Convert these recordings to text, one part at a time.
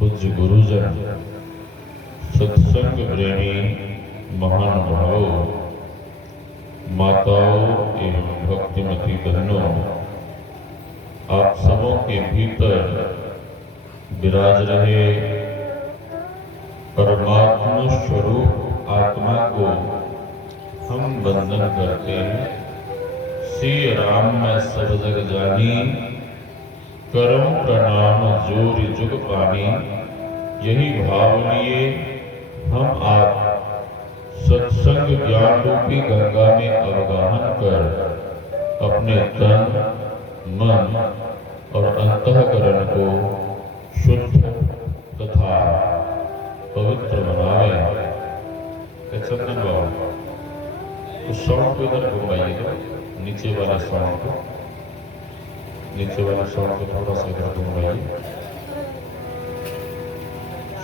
पूज्य गुरुजन, सत्संग प्रेमी महानुभावों, माताओं एवं भक्तिमती बहनों, आप सबों के भीतर विराज रहे परमात्मा स्वरूप आत्मा को हम वंदन करते हैं। श्री राम मैं सब जग जानी, करम प्रणाम जोर जुग पानी। यही भाव लिए हम आप सत्संग ज्ञान रूपी गंगा में अवगाहन कर अपने तन, मन और अंतःकरण को शुद्ध तथा पवित्र बनावे। चंदन बाबू उस साउंड को इधर घुमाइएगा, नीचे वाले साउंड को, नीचे वाले साउंड को थोड़ा सा इधर घुमाइए।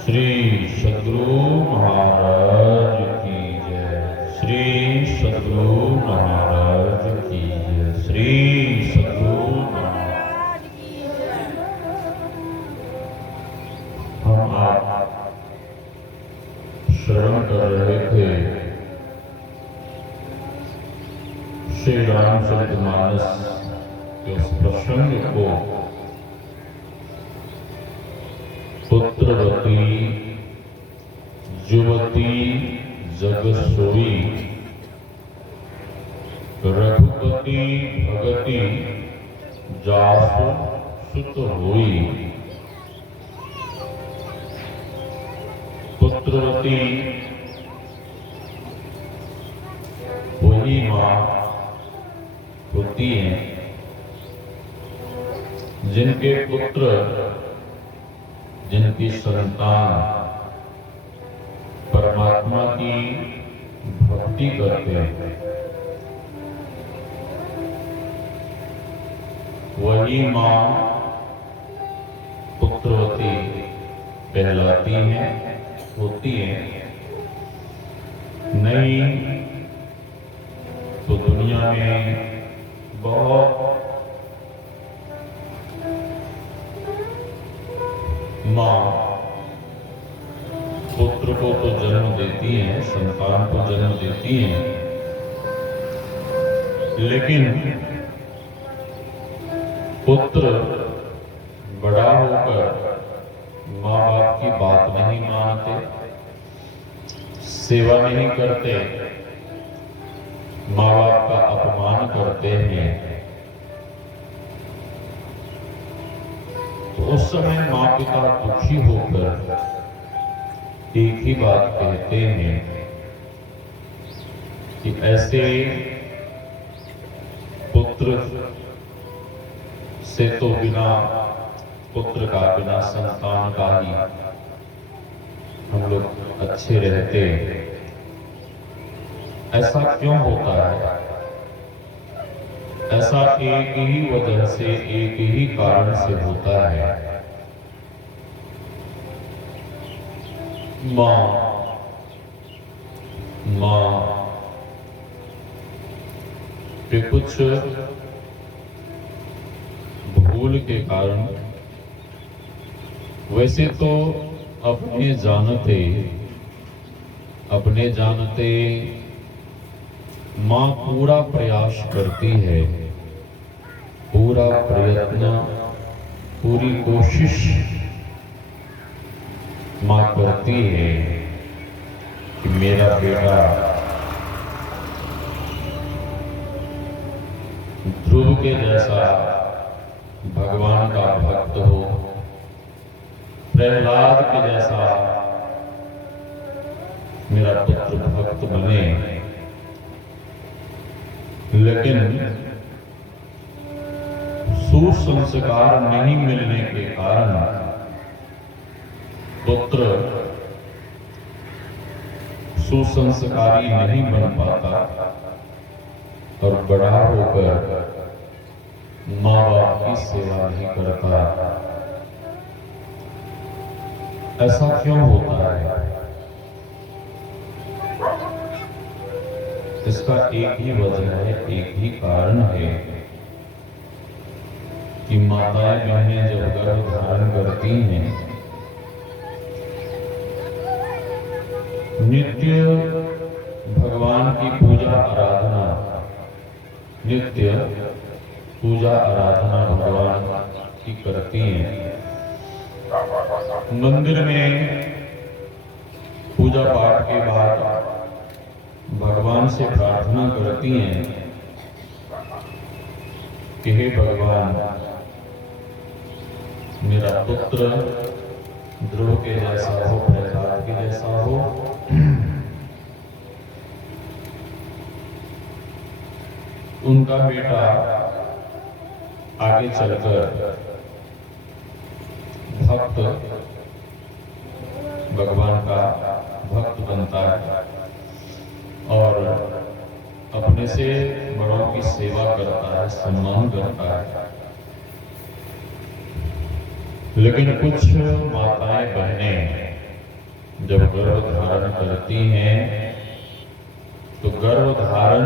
श्री सद्गुरु महाराज की जय, श्री सद्गुरु महाराज की जय, श्री सद्गुरु महाराज की जय। हम आप श्रवण कर रहे थे श्री रामचरितमानस के उस प्रसंग को, पुत्रवती युवती जग सोई, रघुपति भगति जासु सुत होई। पुत्रवती वही मां होती हैं जिनके पुत्र, जिनकी संतान परमात्मा की भक्ति करते हैं, वही मां पुत्रवती कहलाती हैं, होती हैं। नहीं तो दुनिया में बहुत मां पुत्र को तो जन्म देती हैं, संतान को जन्म देती हैं, लेकिन पुत्र बड़ा होकर मां बाप की बात नहीं मानते, सेवा नहीं करते, मां बाप का अपमान करते हैं। तो उस समय मां पिता दुखी होकर एक ही बात कहते हैं कि ऐसे पुत्र से तो बिना पुत्र का, बिना संतान का ही हम लोग अच्छे रहते। ऐसा क्यों होता है? ऐसा एक ही वजह से, एक ही कारण से होता है। मां पे कुछ भूल के कारण, वैसे तो अपने जानते मां पूरा प्रयास करती है, पूरा प्रयत्न, पूरी कोशिश मां करती है कि मेरा बेटा ध्रुव के जैसा भगवान का भक्त हो, प्रहलाद के जैसा मेरा पुत्र भक्त बने। लेकिन सुसंस्कार नहीं मिलने के कारण पुत्र सुसंस्कारी नहीं बन पाता और बड़ा होकर मां बाप की सेवा नहीं करता। ऐसा क्यों होता है? इसका एक ही वजह है, एक ही कारण है कि माताएं बहनें जब गर्भ धारण करती हैं नित्य भगवान की पूजा आराधना, नित्य पूजा आराधना भगवान की करती हैं। मंदिर में पूजा पाठ के बाद भगवान से प्रार्थना करती हैं कि हे भगवान, मेरा पुत्र ध्रुव के जैसा हो, प्रहलाद के जैसा हो, उनका बेटा आगे चलकर भक्त, भगवान का भक्त बनता है और अपने से बड़ों की सेवा करता है, सम्मान करता है। लेकिन कुछ माताएं बहनें जब गर्भ धारण करती हैं तो गर्भ धारण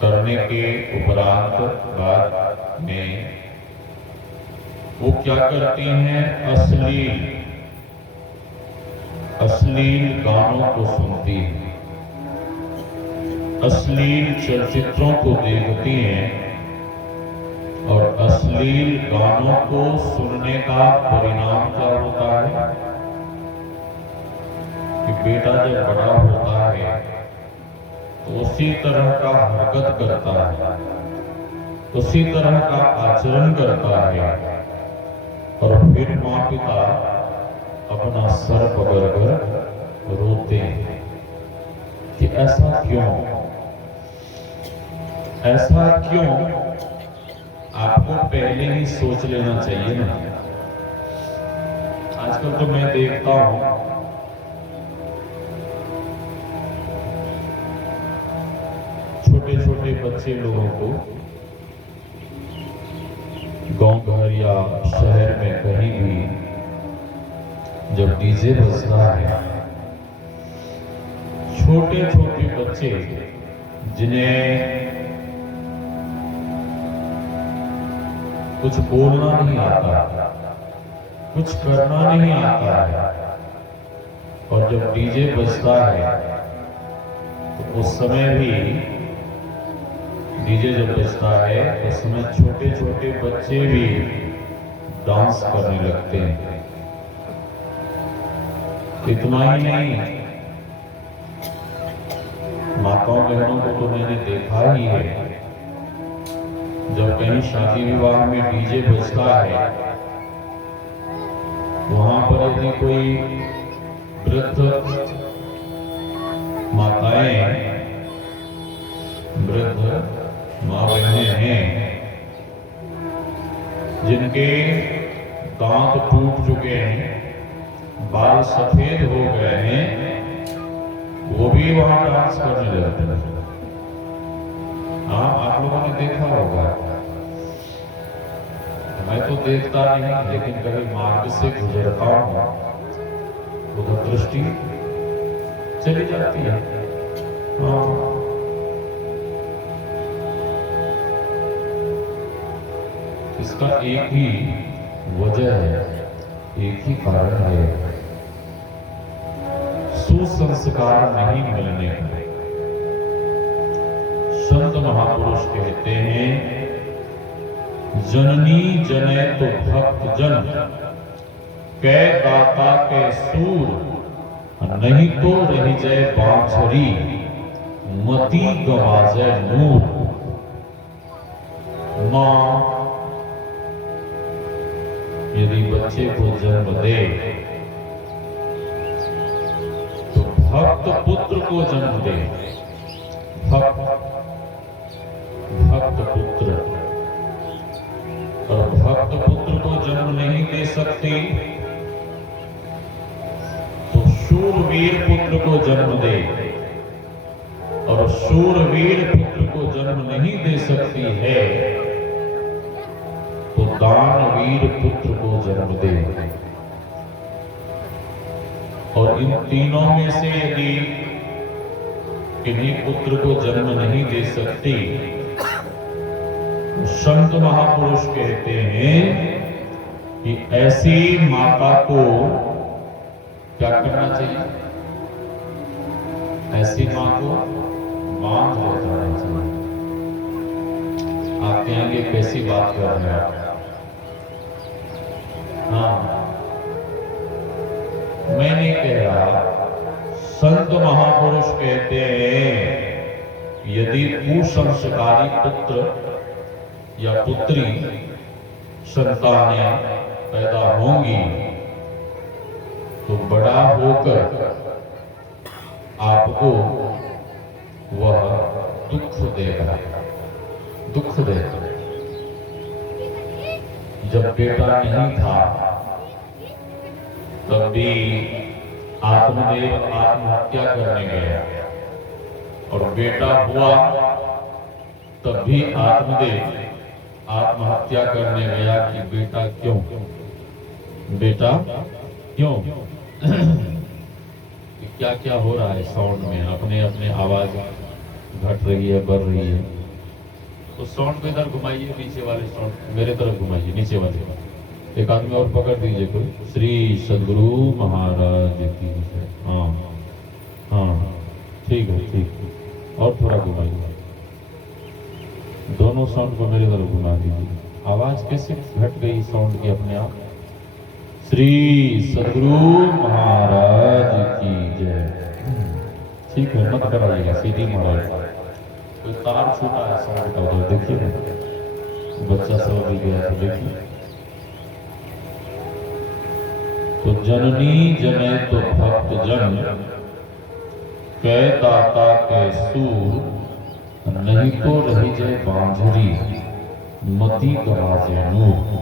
करने के उपरांत बाद में वो क्या करती हैं? अश्लील गानों को सुनती हैं, अश्लील चलचित्रों को देखती हैं और अश्लील गानों को सुनने का परिणाम क्या होता है कि बेटा जब बड़ा होता है तो उसी तरह का हरकत करता है, उसी तरह का आचरण करता है और फिर माँ पिता अपना सर पकड़कर रोते हैं कि ऐसा क्यों, ऐसा क्यों? आपको पहले ही सोच लेना चाहिए ना। आजकल तो मैं देखता हूं छोटे छोटे बच्चे लोगों को गांव घर या शहर में कहीं भी जब डीजे बजता है, छोटे छोटे बच्चे जिन्हें कुछ बोलना नहीं आता, कुछ करना नहीं आता है, और जब डीजे बजता है तो उस समय भी डीजे जब बजता है उस समय छोटे छोटे बच्चे भी डांस करने लगते हैं। इतना ही नहीं, माताओं बहनों को तो मैंने देखा ही है, जब कहीं शादी विवाह में डीजे बजता है वहां पर यदि कोई वृद्ध माताएं, वृद्ध माँ बहनें हैं जिनके दांत टूट चुके हैं, बाल सफेद हो गए हैं, वो भी वहां डांस करने लगते हैं। हाँ, आप लोगों ने देखा होगा, मैं तो देखता नहीं, लेकिन कभी मार्ग से गुजरता हूं, उधर दृष्टि चली जाती है। हाँ, इसका एक ही वजह है, एक ही कारण है, सुसंस्कार नहीं मिलने का। संत महापुरुष कहते हैं, जननी जने तो भक्त जन, कै दाता के सूर, नहीं तो रही जाए बांझरी, मती गवाजे नूर। मां यदि बच्चे को जन्म दे तो भक्त पुत्र को जन्म दे, भक्त पुत्र, और भक्त पुत्र को जन्म नहीं दे सकती तो शूरवीर पुत्र को जन्म दे, और शूरवीर पुत्र को जन्म नहीं दे सकती है तो दानवीर पुत्र को जन्म दे। और इन तीनों में से यदि किन्हीं पुत्र को जन्म नहीं दे सकती, संत महापुरुष कहते हैं कि ऐसी माता को क्या करना चाहिए? ऐसी माँ को बांध लेता है। आप कहेंगे कैसी बात कर रहे हैं आप? हाँ, मैं नहीं कह रहा, संत महापुरुष कहते हैं यदि कुसंस्कारी पुत्र या पुत्री संतानें पैदा होंगी तो बड़ा होकर आपको वह दुख देगा, दुख देगा। जब बेटा नहीं था तब भी आत्मदेव आत्महत्या करने गया, और बेटा हुआ तब भी आत्मदेव आत्महत्या करने गया कि बेटा क्यों, बेटा क्यों। क्या क्या हो रहा है साउंड में, अपने अपने आवाज घट रही है, बढ़ रही है। तो साउंड को इधर घुमाइए, नीचे वाले साउंड मेरे तरफ घुमाइए, नीचे वाले। एक आदमी और पकड़ दीजिए कोई। श्री सद्गुरु महाराज की जय। हाँ हाँ, ठीक है, ठीक है। और थोड़ा घुमाइए, दोनों साउंड को मेरे तरफ घुमा दीजिए। आवाज कैसे घट गई साउंड की अपने आप। श्री सद्गुरु महाराज की जय। ठीक है, मत कराइएगा, सीधी महाराज। कोई तार छूटा है साउंड का उधर, देखिए बच्चा सब भी गया तो देखिए। तो जननी जने तो भक्त जन, कै दाता कै सूर, नहीं तो रही जय बांझरी, मती गवाजे नूर।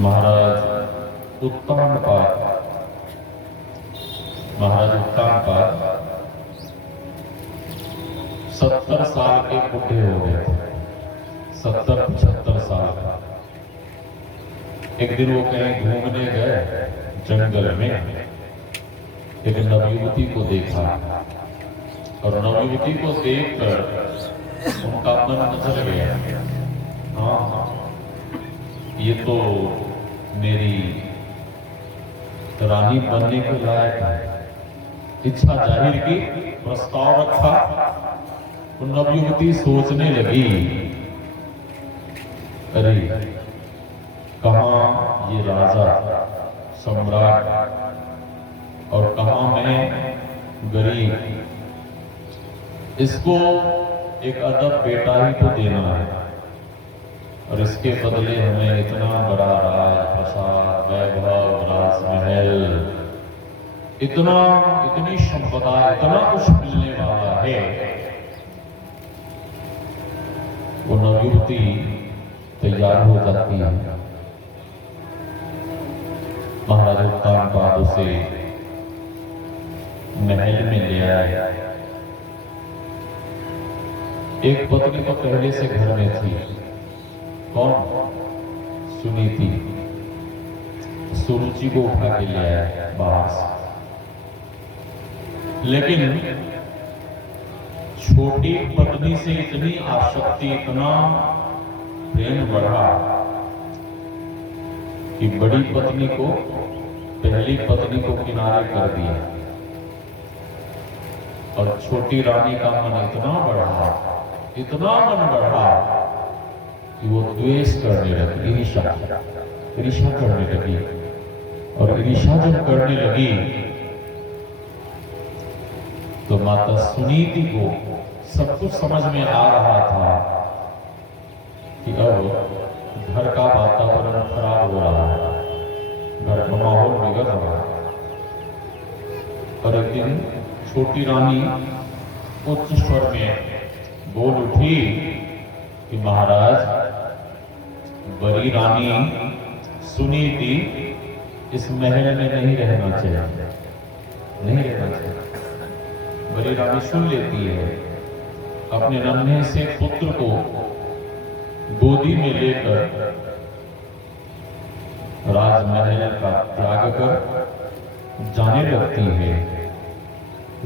महाराज उत्तानपाद, महाराज उत्तानपाद 70 साल के बुढ़े हो गए थे, 70-75 साल का। एक दिन वो कहीं घूमने गए जंगल में, एक नवयुवती को देखा, और नवयुवती को देखकर उनका मन मचल गया। हाँ, ये तो मेरी रानी बनने के लायक है। इच्छा जाहिर की, प्रस्ताव रखा। तो नवयुवती सोचने लगी, अरे कहाँ ये राजा सम्राट और कहाँ मैं गरीब, इसको एक अदब बेटा ही तो देना है, और इसके बदले हमें इतना बड़ा राज प्रसाद वैभव राजमहल, इतनी संपदा, इतना कुछ मिलने वाला है। वो नवयुवती तैयार हो जाती है। महाराज उत्तानपाद उसे महल में ले आए। एक पत्नी तो पहले से घर में थी, कौन? सुनीति। सुरुचि को उठा के ले आया बाहर से। लेकिन छोटी पत्नी से इतनी आसक्ति, इतना प्रेम बढ़ा कि बड़ी पत्नी को, पहली पत्नी को किनारे कर दिया, और छोटी रानी का मन इतना बढ़ा, इतना मन बढ़ा कि वो द्वेष करने लगी, ईर्ष्या करने लगी। और ईर्ष्या जब करने लगी तो माता सुनीति को सब कुछ समझ में आ रहा था कि अब घर का वातावरण खराब हो रहा है, घर का माहौल बिगड़ रहा है। और एक दिन छोटी रानी उच्च स्वर में बोल उठी कि महाराज, बड़ी रानी सुनीति इस महल में नहीं रहना चाहिए, नहीं रहना चाहिए। बड़ी रानी सुन लेती है, अपने नन्हे से पुत्र को गोदी में लेकर राजमहल का त्याग कर जाने लगती है।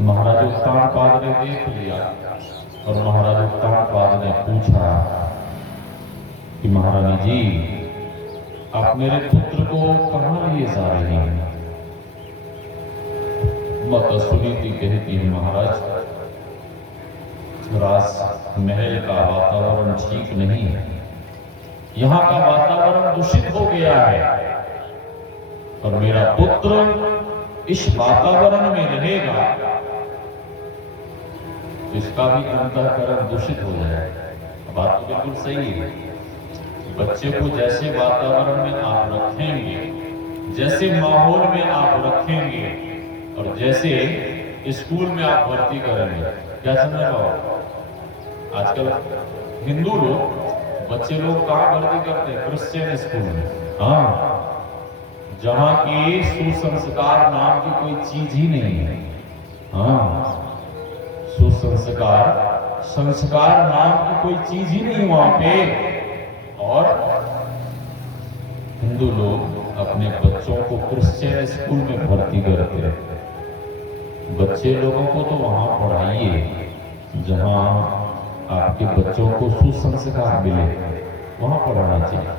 महाराज उत्तानपाद ने देख लिया, और महाराज उत्तानपाद ने पूछा कि महारानी जी, आप मेरे पुत्र को कहाँ लिए जा रही हैं? माता सुनीति कहती है, महाराज राज महल का वातावरण ठीक नहीं है, यहाँ का वातावरण दूषित हो गया है और मेरा पुत्र इस वातावरण में रहेगा तो इसका भी अंतःकरण दूषित हो जाएगा। बात तो बिल्कुल सही है। बच्चे को जैसे वातावरण में आप रखेंगे, जैसे माहौल में आप रखेंगे और जैसे स्कूल में आप भर्ती करेंगे, क्या समझ रहे हो? आजकल हिंदू लोग बच्चे लोग कहाँ भर्ती करते हैं? क्रिश्चियन स्कूल में। हाँ, जहाँ की सुसंस्कार नाम की कोई चीज ही नहीं है। हाँ, सुसंस्कार संस्कार नाम की कोई चीज ही नहीं वहां पे। और हिंदू लोग अपने बच्चों को क्रिश्चियन स्कूल में भर्ती करते हैं। बच्चे लोगों को तो वहां पढ़ाइए जहां आपके बच्चों को सुसंस्कार मिले, वहां पढ़ाना चाहिए।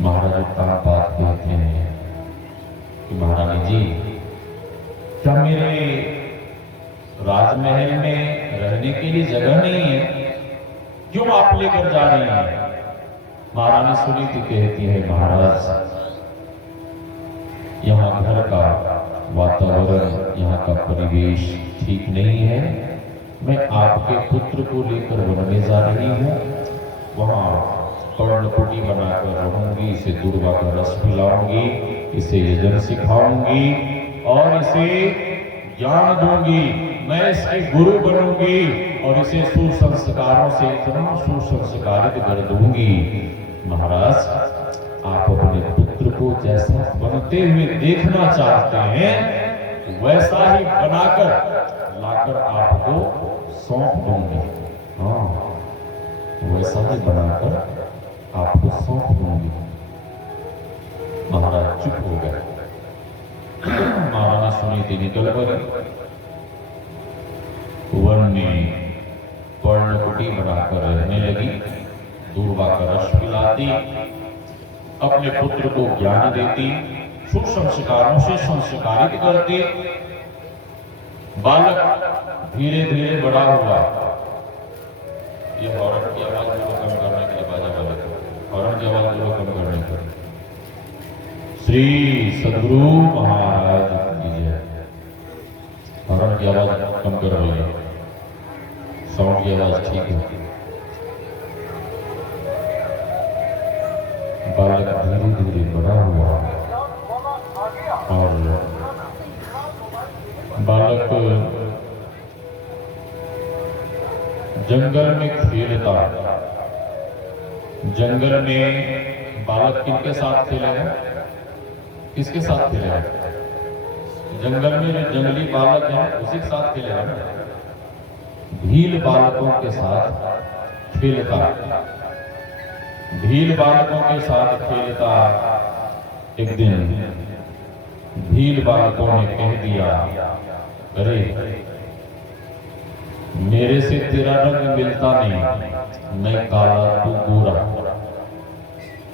महाराज का बात कहते हैं कि महारानी जी, क्या मेरे राजमहल में रहने के लिए जगह नहीं है? क्यों आप लेकर जा रही हैं? महारानी सुनीति कहती है, महाराज यहाँ घर का वातावरण, यहाँ का परिवेश ठीक नहीं है। मैं आपके पुत्र को लेकर वन में जा रही हूँ, वहाँ पर्णकुटी बनाकर रहूंगी, इसे दूर्वा का रस पिलाऊंगी, इसे यजन सिखाऊंगी और इसे ज्ञान दूंगी। मैं इसकी गुरु बनूंगी और इसे सुसंस्कारों से इतना सुसंस्कारित कर दूंगी। महाराज, आप अपने पुत्र को जैसा बनते हुए देखना चाहते हैं वैसा ही बनाकर लाकर आपको सौंप दूंगी। हाँ, वैसा ही बनाकर आपको सौंप दूंगी। महाराज चुप हो गए। महारानी सुनीति निकल पड़ी। वन में पर्णकुटी बनाकर रहने लगी, दूर्वा का रस पिलाती, अपने पुत्र को ज्ञान देती, सुसंस्कारों से संस्कारित करती। बालक धीरे धीरे बड़ा हुआ। ये हॉर्न की आवाज को कम करने के लिए बाजा वाले को, हॉर्न की आवाज को कम करने के लिए श्री सद्गुरु महाराज की जय। हॉर्न की आवाज कम कर रही है, साउंड की आवाज ठीक है। बालक धीरे धीरे बड़ा हुआ और बालक जंगल में खेलता। जंगल में बालक किनके साथ खेलेगा? किसके साथ खेलेगा? जंगल में जो जंगली बालक है उसी के साथ खेलेगा ना। भील बालकों के साथ खेलता, भील बालकों के साथ खेलता। एक दिन भील बालकों ने कह दिया, अरे मेरे से तेरा रंग मिलता नहीं, मैं काला तू गोरा।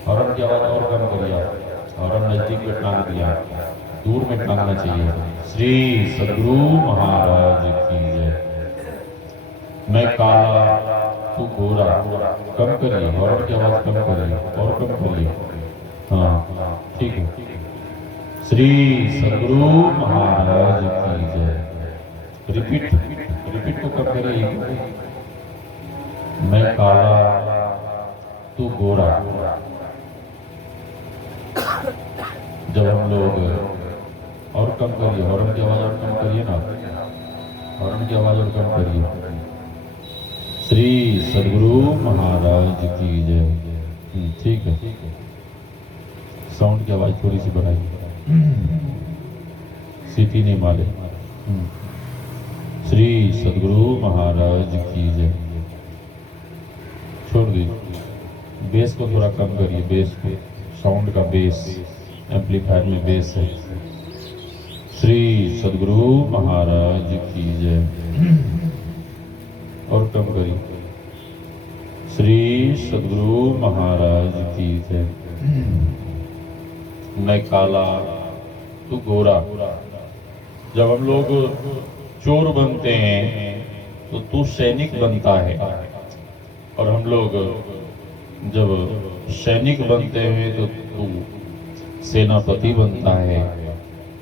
हॉर्न की आवाज और कम करिए, हॉर्न नजदीक में टांग दिया, दूर में टांगना चाहिए। श्री सद्गुरु महाराज की जय। मैं काला तू गोरा। कम करिए, हॉर्न की आवाज कम करिए और कम करिए। हाँ ठीक है। श्री सद्गुरु महाराज की जय। रिपीट रिपीट को कम करिए। मैं काला तू गोरा। जब हम लोग और कम करिए, हॉर्न की आवाज और कम करिए ना, हॉर्न की आवाज और कम करिए। श्री सद्गुरु महाराज की जय। ठीक है, साउंड की आवाज थोड़ी सी बढ़ाइए, सीटी नहीं मारे। श्री सद्गुरु महाराज की जय। छोड़ दीजिए, बेस को थोड़ा कम करिए, बेस को, साउंड का बेस, एम्पलीफायर में बेस है। श्री सद्गुरु महाराज की जय। और कम करिए। श्री सद्गुरु महाराज की जय। मैं काला तू गोरा। जब हम लोग चोर बनते हैं तो तू सैनिक बनता है, और हम लोग जब सैनिक बनते हैं तो तू सेनापति बनता है,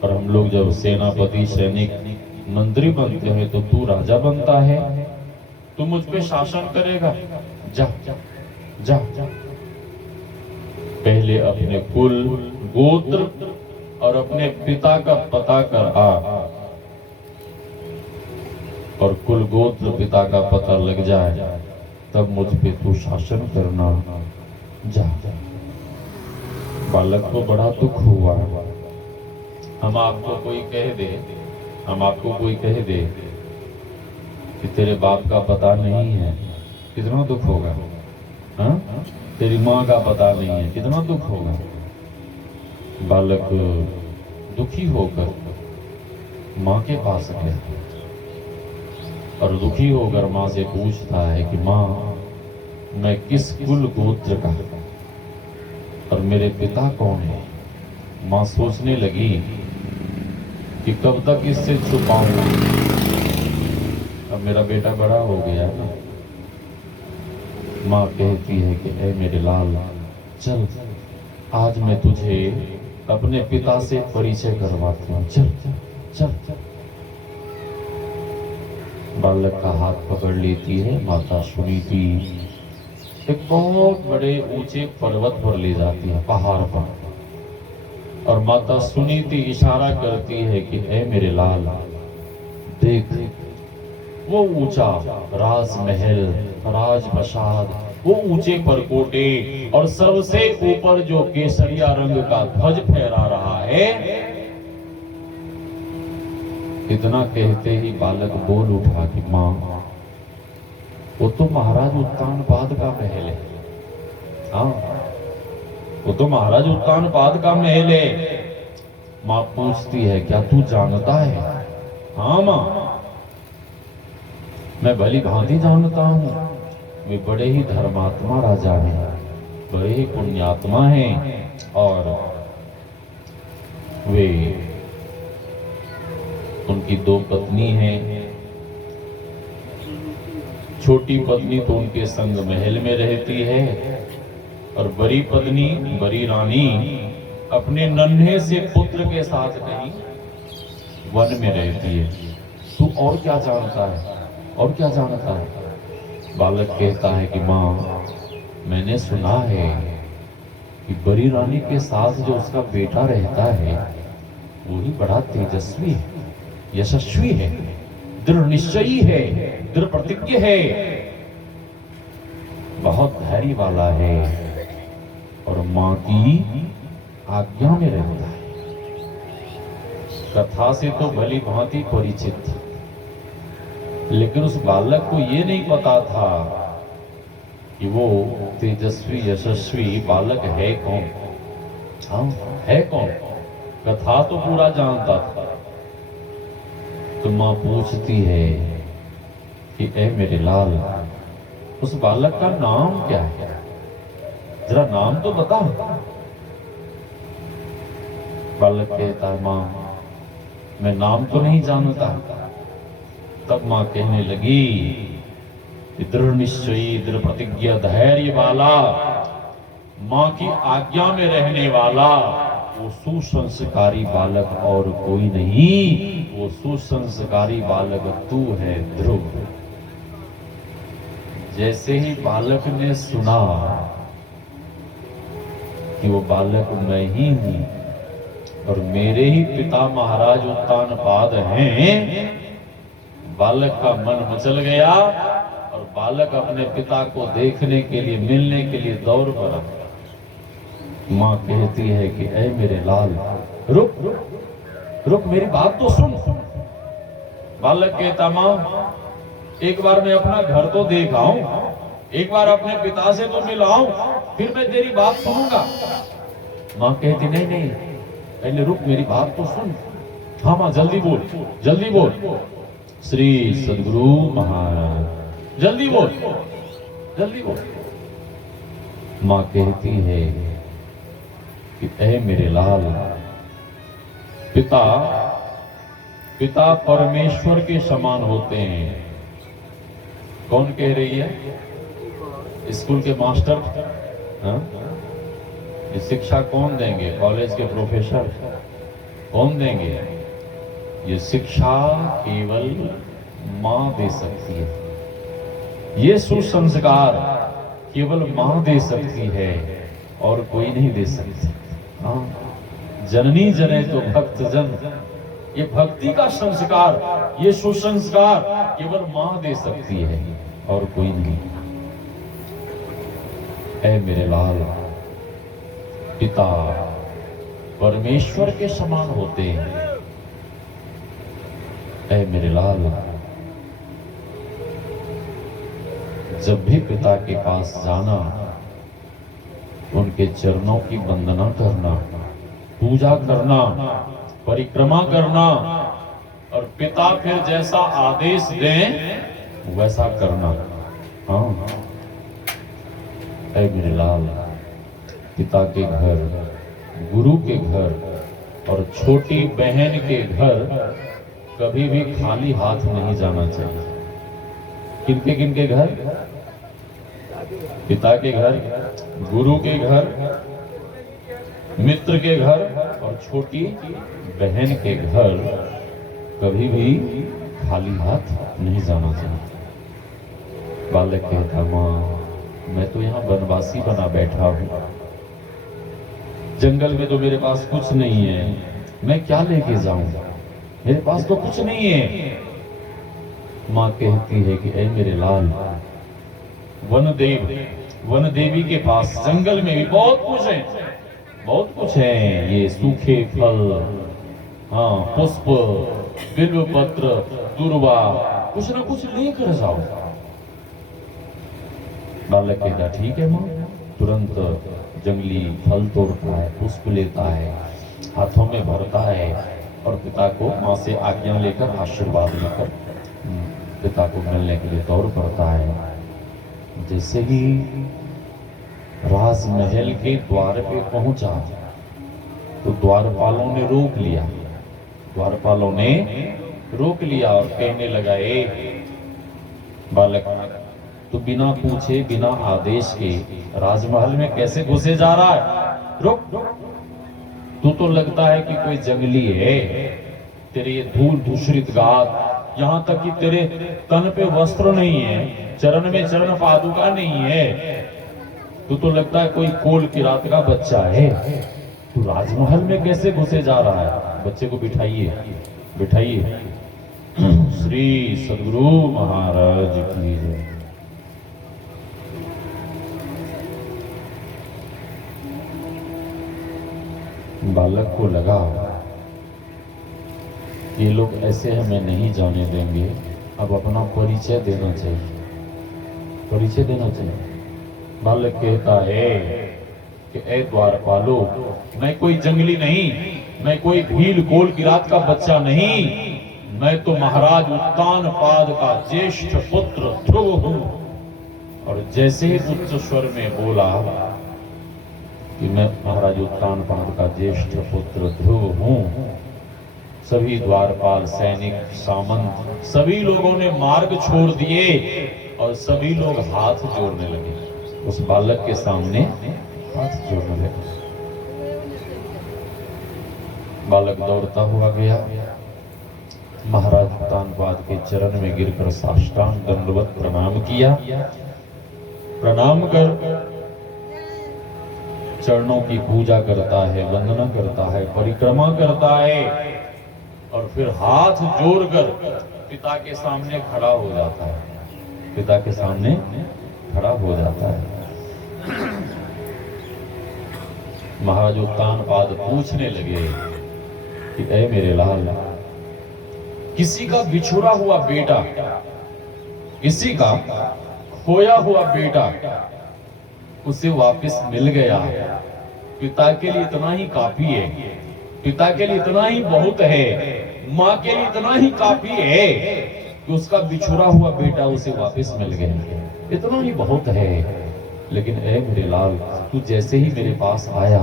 और हम लोग जब सेनापति सैनिक मंत्री बनते हैं तो तू राजा बनता है। तू मुझ पे शासन करेगा। जा जा जा, पहले अपने कुल गोत्र और अपने पिता का पता कर आ, और कुल गोत्र पिता का पता लग जाए तब मुझ पे तू शासन करना। जा। बालक को बड़ा दुख हुआ। हम आपको कोई कह दे कि तेरे बाप का पता नहीं है, कितना दुख होगा। हाँ? तेरी माँ का पता नहीं है, कितना दुख होगा। बालक दुखी होकर माँ के पास गया और दुखी होकर माँ से पूछता है कि माँ, मैं किस कुल गोत्र का और मेरे पिता कौन है। माँ सोचने लगी कि कब तक इससे छुपाऊंगा। अब मेरा बेटा बड़ा हो गया ना। माँ कहती है कि ऐ मेरे लाल, चल आज मैं तुझे अपने पिता से परिचय करवाती हूँ। चल चल चल। बालक का हाथ पकड़ लेती है माता सुनीति, एक बहुत बड़े ऊंचे पर्वत पर ले जाती है, पहाड़ पर, और माता सुनीति इशारा करती है कि ऐ मेरे लाल, देख वो ऊंचा राजमहल, राजप्रासाद, वो ऊंचे परकोटे, और सबसे ऊपर जो केसरिया रंग का ध्वज फहरा रहा है। इतना कहते ही बालक बोल उठा कि माँ, वो तो महाराज उत्तानपाद का महल है। हाँ, वो तो महाराज उत्तानपाद का महल है। माँ पूछती है क्या तू जानता है। हाँ माँ, मैं भली भांति जानता हूँ। वे बड़े ही धर्मात्मा राजा हैं, बड़े ही पुण्यात्मा हैं, और वे उनकी 2 पत्नी हैं। छोटी पत्नी तो उनके संग महल में रहती है, और बड़ी पत्नी, बड़ी रानी अपने नन्हे से पुत्र के साथ कहीं वन में रहती है। तू और क्या जानता है, और क्या जानता है। बालक कहता है कि माँ, मैंने सुना है कि बड़ी रानी के साथ जो उसका बेटा रहता है वो ही बड़ा तेजस्वी है, यशस्वी है, दृढ़ निश्चयी है, दृढ़ प्रतिज्ञ है, बहुत धैर्य वाला है, और मां की आज्ञा में रहता है। कथा से तो भली भांति परिचित था, लेकिन उस बालक को ये नहीं पता था कि वो तेजस्वी यशस्वी बालक है कौन। हाँ, है कौन। कथा तो पूरा जानता था। तो मां पूछती है कि ऐ मेरे लाल, उस बालक का नाम क्या है, जरा नाम तो बता। बालक कहता है मां, मैं नाम तो नहीं जानता। तब मां कहने लगी कि दृढ़ निश्चयी, दृढ़ प्रतिज्ञा, धैर्य वाला, मां की आज्ञा में रहने वाला वो सुसंस्कारी बालक और कोई नहीं, वो सुसंस्कारी बालक तू है ध्रुव। जैसे ही बालक ने सुना कि वो बालक मैं ही हूं और मेरे ही पिता महाराज उत्तानपाद हैं, बालक का मन मचल गया और बालक अपने पिता को देखने के लिए, मिलने के लिए दौड़ पड़ा। मां कहती है कि ऐ मेरे लाल, रुक रुक रुक, मेरी बात तो सुन। बालक कहता मां, एक बार मैं अपना घर तो देख आऊं, एक बार अपने पिता से तो मिलाऊं, फिर मैं तेरी बात सुनूंगा। मां कहती नहीं नहीं, पहले रुक, मेरी बात तो सुन। हाँ मां, जल्दी बोल, जल्दी बोल। श्री सद्गुरु महाराज, जल्दी बोल, जल्दी बोल। मां कहती है कि ऐ मेरे लाल, पिता पिता परमेश्वर के समान होते हैं। कौन कह रही है? स्कूल के मास्टर? हाँ? ये शिक्षा कौन देंगे? कॉलेज के प्रोफेसर कौन देंगे? ये शिक्षा केवल मां दे सकती है। ये सुसंस्कार केवल मां दे सकती है और कोई नहीं दे सकती। हाँ, जननी जने तो भक्त जन, ये भक्ति का संस्कार, ये सुसंस्कार केवल मां दे सकती है और कोई नहीं। ऐ मेरे लाल, पिता परमेश्वर के समान होते हैं। ऐ मेरे लाल, जब भी पिता के पास जाना, उनके चरणों की वंदना करना, पूजा करना, परिक्रमा करना और पिता फिर जैसा आदेश दें वैसा करना। हाँ, ऐ मेरे लाल, पिता के घर, गुरु के घर और छोटी बहन के घर कभी भी खाली हाथ नहीं जाना चाहिए। किनके घर? पिता के घर, गुरु के घर, मित्र के घर और छोटी बहन के घर कभी भी खाली हाथ नहीं जाना चाहिए। बालक कहता, मां मैं तो यहाँ वनवासी बना बैठा हूँ, जंगल में तो मेरे पास कुछ नहीं है, मैं क्या लेके जाऊं, मेरे पास तो कुछ नहीं है। माँ कहती है कि ऐ मेरे लाल, वन देवी के पास जंगल में भी बहुत कुछ है, बहुत कुछ है। ये सूखे फल, हाँ, पुष्प, बिल्व पत्र, दुर्वा, कुछ ना कुछ लेकर जाओ। बालक कहता, ठीक है माँ। तुरंत जंगली फल तोड़ता है, पुष्प लेता है, हाथों में भरता है और पिता को माँ से आज्ञा लेकर, आशीर्वाद लेकर पिता को मिलने के लिए दौड़ पड़ता है। जैसे ही राजमहल के द्वार पे पहुंचा तो द्वारपालों ने रोक लिया। द्वारपालों ने रोक लिया और कहने लगा, ए बालक, तो बिना पूछे बिना आदेश के राजमहल में कैसे घुसे जा रहा है? रुक, तू तो लगता है कि कोई जंगली है। तेरे ये धूल दूषित गात, यहाँ तक कि तेरे तन पे वस्त्र नहीं है, चरण में चरण पादुका नहीं है, तू तो लगता है कोई कोल किरात का बच्चा है। तू राजमहल में कैसे घुसे जा रहा है? बच्चे को बिठाइए, बिठाइए। श्री सद्गुरु महाराज की जय। बालक को लगा ये लोग ऐसे हमें नहीं जाने देंगे, अब अपना परिचय देना चाहिए, परिचय देना चाहिए। बालक कहता है कि ऐ द्वारपालो, मैं कोई जंगली नहीं, मैं कोई भील कोल किरात का बच्चा नहीं, मैं तो महाराज उत्तानपाद का ज्येष्ठ पुत्र ध्रुव हूं। और जैसे ही उच्च स्वर में बोला कि मैं महाराज उत्तानपाद का ज्येष्ठ पुत्र ध्रुव हूं, सभी द्वारपाल, सैनिक, सामंत सभी लोगों ने मार्ग छोड़ दिए और सभी लोग हाथ जोड़ने लगे। उस बालक के सामने हाथ जोड़ने लगे। बालक दौड़ता हुआ गया, महाराज उत्तानपाद के चरण में गिरकर साष्टांग दंडवत प्रणाम किया। प्रणाम कर चरणों की पूजा करता है, वंदना करता है, परिक्रमा करता है और फिर हाथ जोड़कर पिता के सामने खड़ा हो जाता है, पिता के सामने खड़ा हो जाता है। महाराज उत्तानपाद पूछने लगे कि ऐ मेरे लाल, किसी का बिछुड़ा हुआ बेटा, किसी का खोया हुआ बेटा उसे वापस मिल गया, पिता के लिए इतना ही काफी है, पिता के लिए इतना ही बहुत है, माँ के लिए इतना ही काफी है कि उसका बिछुड़ा हुआ बेटा उसे वापस मिल गया, इतना ही बहुत है। लेकिन ऐ मेरे लाल, तू जैसे ही मेरे पास आया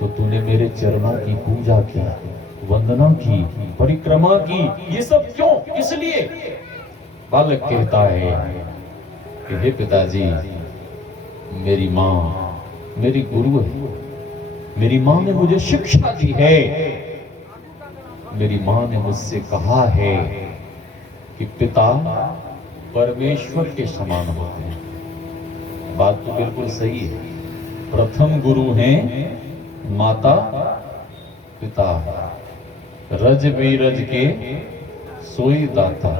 तो तूने मेरे चरणों की पूजा की, वंदना की, परिक्रमा की। ये सब क्यों, किस लिए? बालक कहता है कि हे पिताजी, मेरी माँ मेरी गुरु है, मेरी माँ ने मुझे शिक्षा दी है, मेरी माँ ने मुझसे कहा है कि पिता परमेश्वर के समान होते हैं। बात तो बिल्कुल सही है। प्रथम गुरु हैं माता पिता, रज बीरज के सोई दाता।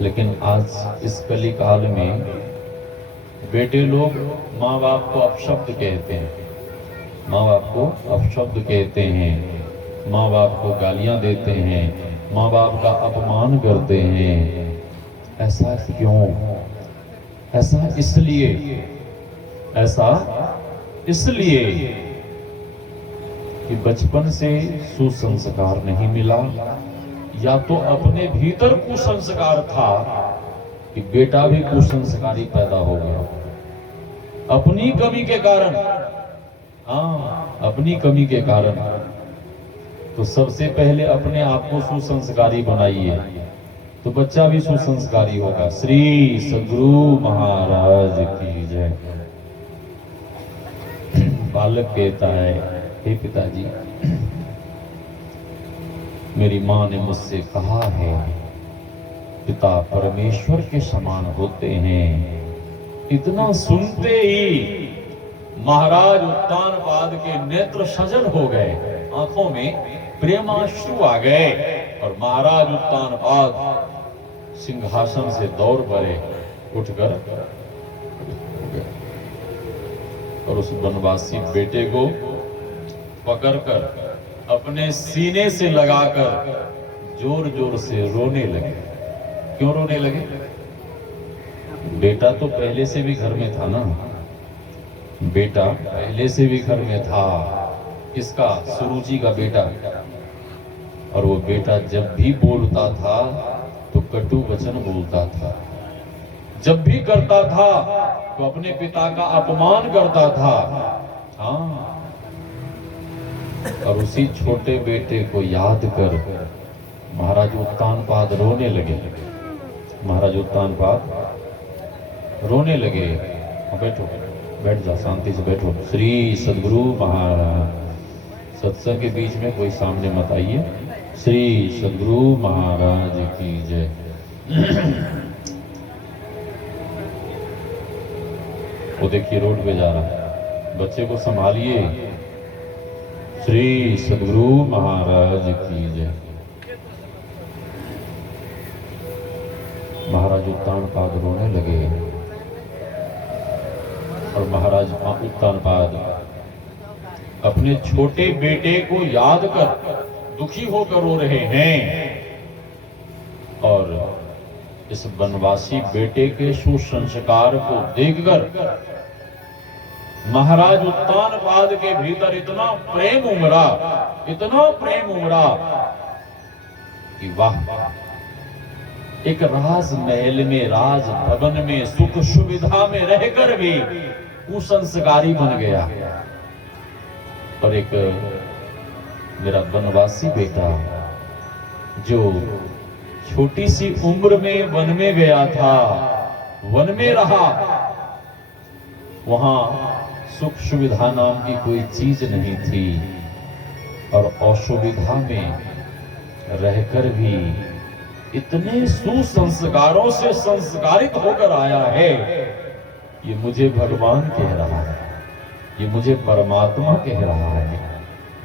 लेकिन आज इस कली काल में बेटे लोग माँ बाप को अपशब्द कहते हैं, माँ बाप को अपशब्द कहते हैं, माँ बाप को गालियां देते हैं, माँ बाप का अपमान करते हैं। ऐसा क्यों? ऐसा इसलिए कि बचपन से सुसंस्कार नहीं मिला, या तो अपने भीतर कुसंस्कार था कि बेटा भी कुसंस्कारी पैदा हो गया अपनी कमी के कारण। हाँ, अपनी कमी के कारण। तो सबसे पहले अपने आप को सुसंस्कारी बनाइए, तो बच्चा भी सुसंस्कारी होगा। श्री सद्गुरु महाराज की जय। बालक कहता है, हे पिताजी, मेरी माँ ने मुझसे कहा है पिता परमेश्वर के समान होते हैं। इतना सुनते ही महाराज उत्तानपाद के नेत्र सजल हो गए, आंखों में प्रेमाश्रु आ गए, और महाराज उत्तानपाद सिंहासन से दौड़ पड़े, उठकर और उस वनवासी बेटे को पकड़कर अपने सीने से लगाकर जोर जोर से रोने लगे। क्यों रोने लगे? बेटा तो पहले से भी घर में था ना, बेटा पहले से भी घर में था। किसका? सुरुचि का बेटा। और वो बेटा जब भी बोलता था तो कटु वचन बोलता था, जब भी करता था तो अपने पिता का अपमान करता था। हाँ, और उसी छोटे बेटे को याद कर महाराज उत्तानपाद रोने लगे। महाराज उत्तानपाद रोने लगे। बैठो, बैठ जा, शांति से बैठो। श्री सद्गुरु महाराज। सत्संग के बीच में कोई सामने मत आइए। श्री सद्गुरु महाराज की जय। वो देखिए रोड पे जा रहा है, बच्चे को संभालिए। श्री सद्गुरु महाराज की जय। महाराज उत्तानपाद रोने लगे, और महाराज उत्तानपाद अपने छोटे बेटे को याद कर दुखी होकर रो रहे हैं, और इस वनवासी बेटे के सुसंस्कार को देखकर महाराज उत्तानपाद के भीतर इतना प्रेम उमड़ा, इतना प्रेम उमड़ा कि वाह, एक राजमहल में, राज भवन में, सुख सुविधा में रहकर भी कुसंस्कारी बन गया। और एक मेरा वनवासी बेटा जो छोटी सी उम्र में वन में गया था, वन में रहा, वहां सुख सुविधा नाम की कोई चीज नहीं थी, और असुविधा में रहकर भी इतने सुसंस्कारों से संस्कारित होकर आया है। ये मुझे भगवान कह रहा है, ये मुझे परमात्मा कह रहा है,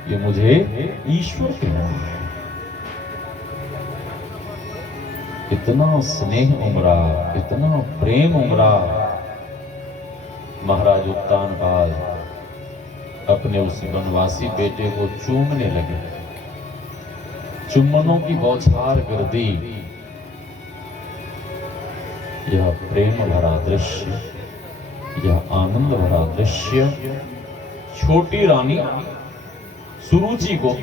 ये मुझे ईश्वर कह रहा है। इतना स्नेह उमड़ा, इतना प्रेम उमड़ा। महाराज उत्तानपाद अपने उस वनवासी बेटे को चूमने लगे, चुम्बनों की बौछार कर दी। यह प्रेम भरा दृश्य, यह आनंद भरा दृश्य छोटी रानी सुरुचि को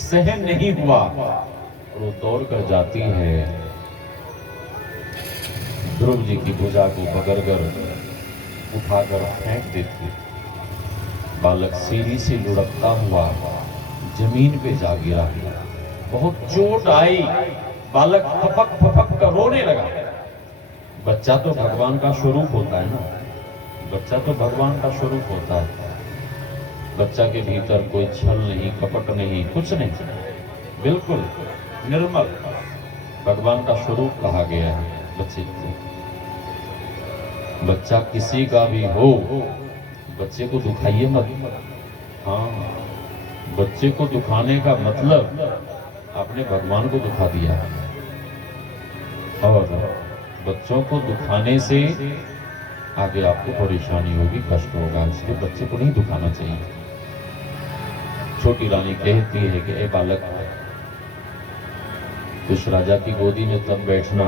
सहन नहीं हुआ, और वो दौड़ कर जाती है, ध्रुव जी की भुजा को पकड़कर उठाकर फेंक देती। बालक सीढ़ी से लुढ़कता हुआ जमीन पे जा गिरा। बहुत चोट आई, बालक फपक फपक कर रोने लगा। बच्चा तो भगवान का स्वरूप होता है ना, बच्चा तो भगवान का स्वरूप होता है। बच्चा के भीतर कोई छल नहीं, कपट नहीं, कुछ नहीं, बिल्कुल निर्मल भगवान का स्वरूप कहा गया है बच्चे को। बच्चा किसी का भी हो, बच्चे को दुखाइए मत। हाँ, बच्चे को दुखाने का मतलब आपने भगवान को दुखा दिया। और बच्चों को दुखाने से आगे आपको परेशानी होगी, कष्ट होगा, इसलिए बच्चे को नहीं दुखाना चाहिए। छोटी रानी कहती है कि ए बालक, उस राजा की गोदी में तब बैठना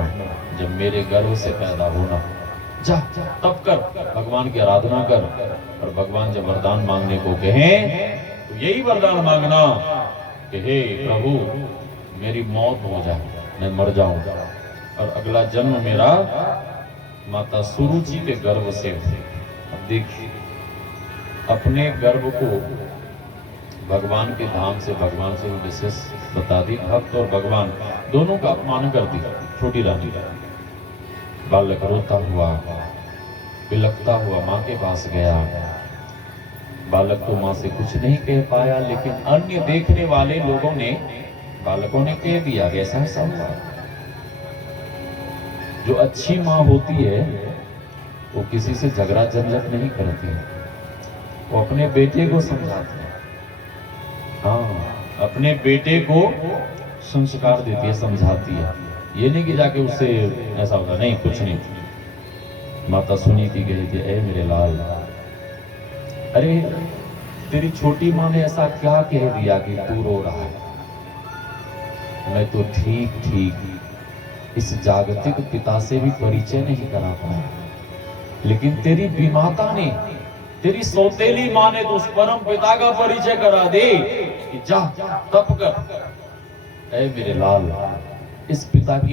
जब मेरे गर्भ से पैदा होना। जा तब कर, भगवान की आराधना कर, और भगवान जब वरदान मांगने को कहें तो यही वरदान मांगना कि हे प्रभु मेरी मौत हो जाए, मैं मर जाऊं, और अगला जन्म मेरा माता सुरुचि के गर्भ से हो। अब देखिए, अपने गर्भ को भगवान के धाम से, भगवान से विशेष बता दी। भक्त और भगवान दोनों का अपमान कर दी छोटी रानी। बालक रोता हुआ, बिलखता हुआ माँ के पास गया। बालक को माँ से कुछ नहीं कह पाया, लेकिन अन्य देखने वाले लोगों ने, बालकों ने कह दिया कि ऐसा ऐसा हुआ। जो अच्छी माँ होती है वो किसी से झगड़ा झंझट नहीं करती, वो अपने बेटे को समझाती है। हाँ, अपने बेटे को संस्कार देती है, समझाती है। ये नहीं कि जाके उससे ऐसा होता, नहीं, कुछ नहीं। माता सुनीति कही थी, ए मेरे लाल, अरे तेरी छोटी माँ ने ऐसा क्या कह दिया कि तू रो रहा है? मैं तो ठीक ठीक इस जागतिक पिता से भी परिचय नहीं करा पाया, लेकिन तेरी विमाता ने, तेरी सौतेली माँ ने तो उस परम पिता का परिचय करा दे कि जा तप कर। ऐ मेरे लाल, इस पिता की